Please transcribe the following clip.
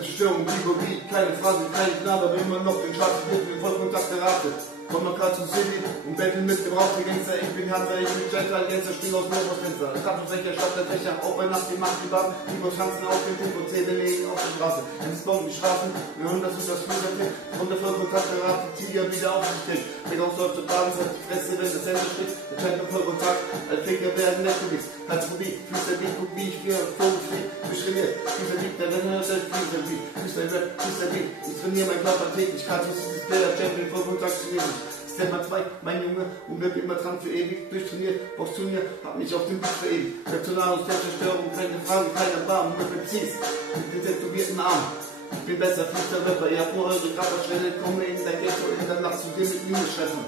Zerstörung, Bigogie, keine Frage, keine Gnade, aber immer noch den schwarzen Bild mit Vollkontakt geraten. Komm noch grad zum City und bettel mit dem Rauch der Gangster. Ich bin Hansa, ich bin Gentle, Gangster, spring aus Novos Fenster. Ich hab aus welcher Stadt der Dächer, auch bei Nacht die Macht, die Baden. Die muss tanzen auf den Tipp und Zähne legen auf die Straße. Ins Bomben, die Straßen, wir hören das und das Flügel. Und der Vollkontakt geraten, Tiger wieder auf sich steht. Der Gaus deutsche Baden, hat die Fresse, wenn das Ende steht. Der scheint im Vollkontakt, als Finger werden Netflix. Kaltphobie, Füße Beat, guck wie ich für Vogel flieg. Beschrieben, Füße Beat, der Renner, der Füße Beat. Füße Rap, Füße Beat. Ich trainiere mein Körper täglich, Kaltphobie, dieses Player, Champion, Vollkontakt chinesisch. Step 2, mein Junge, und bleib immer dran für ewig, durchtrainiert, Boxturnier, hab mich auf dem Bild verewigt. Personalus, der Zerstörung, keine Frage, keiner Barm, nur präzis, mit den tätowierten Armen. Ich bin besser, fließter Rapper, ihr habt nur eure Rapperschwelle, komme in der Ghetto, in der Nacht zu dir mit Minus treffen.